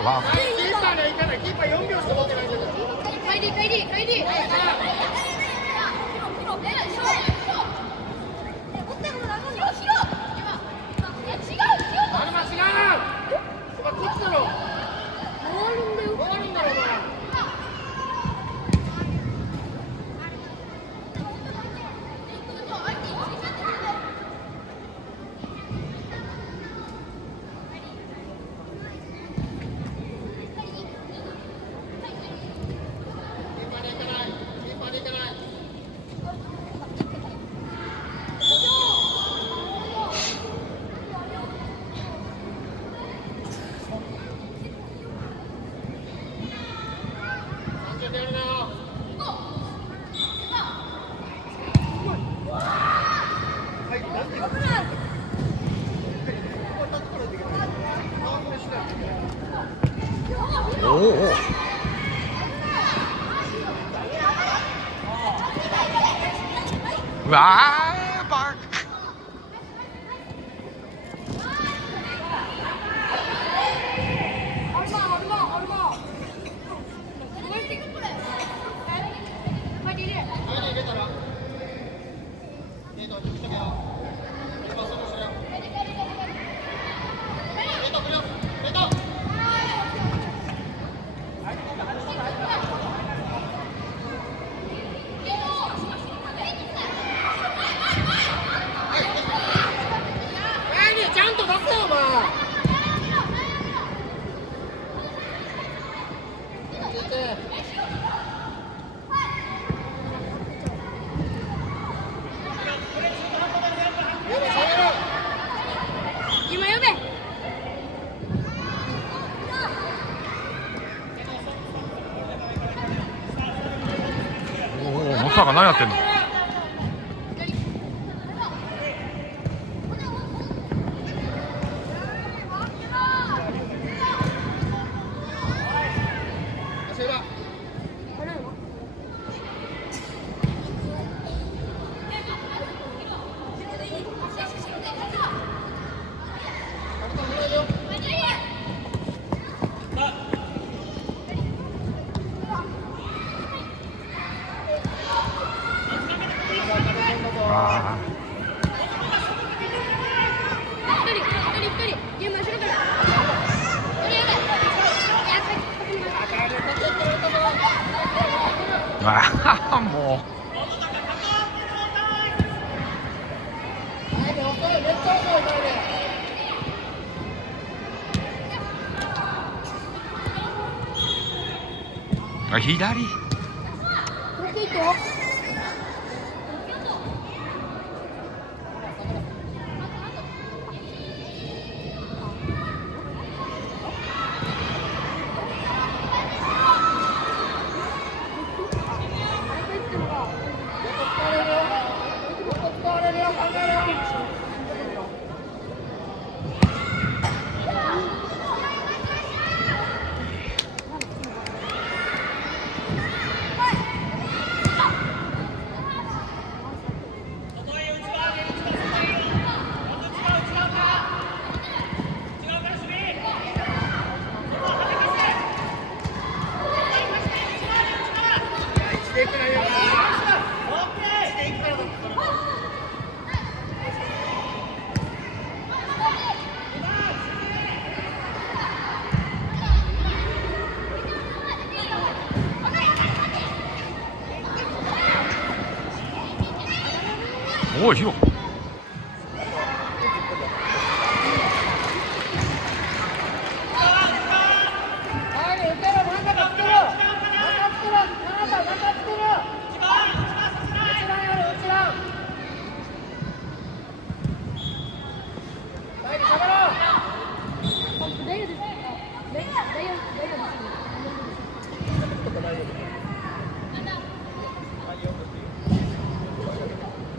わキーパーがいかない。キーパー4秒しか持ってないんだから。帰り。アルマ違う。お前こっちだろ。回るんだろお前。おおうわーバックちゃんと出せよお前。今呼べ。おおまさか何やってんの。ああもうあ左おいヒロ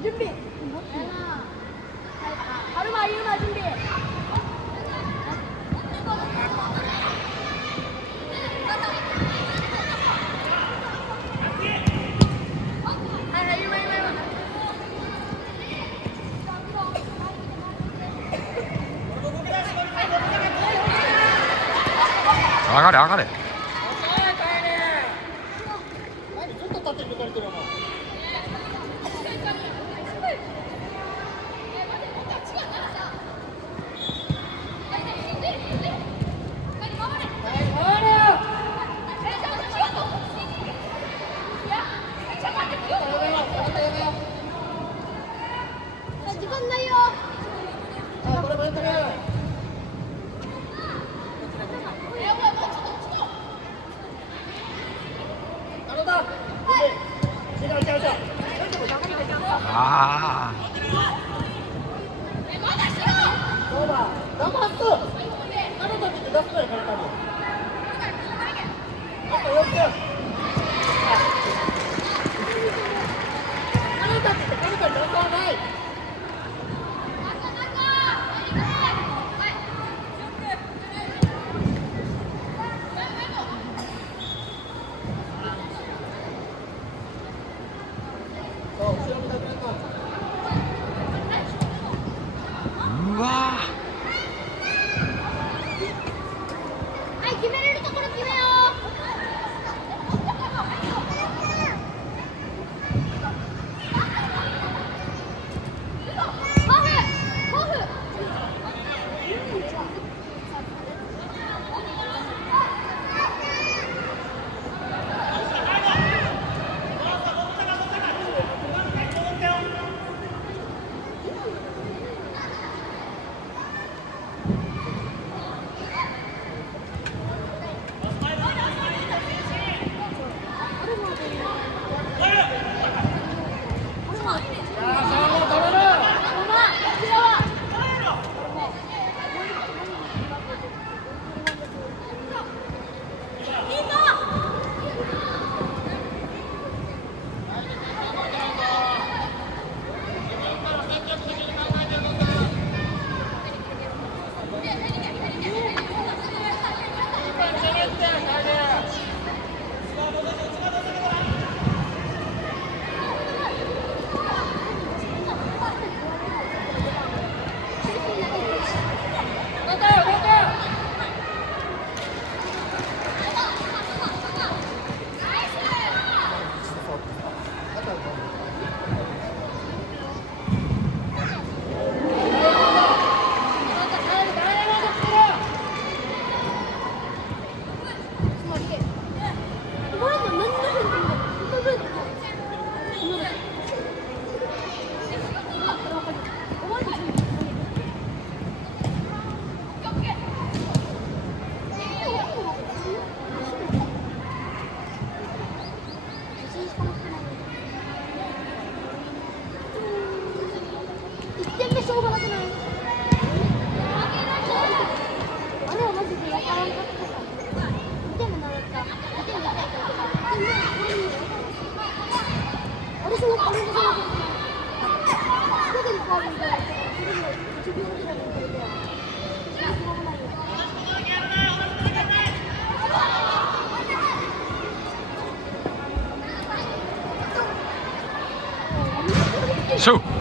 準備。アルマ準備。上がれ。何ずっと立って抜かれてるもん。時間ないよ。これもやってる。あー、うわはい、決めれるところ決めよ1点目しょうがなくない？あれはマジでやからんかったさ。2点目ならった。2点目やったらあれそう、あれもそうだけどすぐに変わるんだよ。それで1秒ぐらいで変わるんだよ。しょうがないよ。ー、ショー。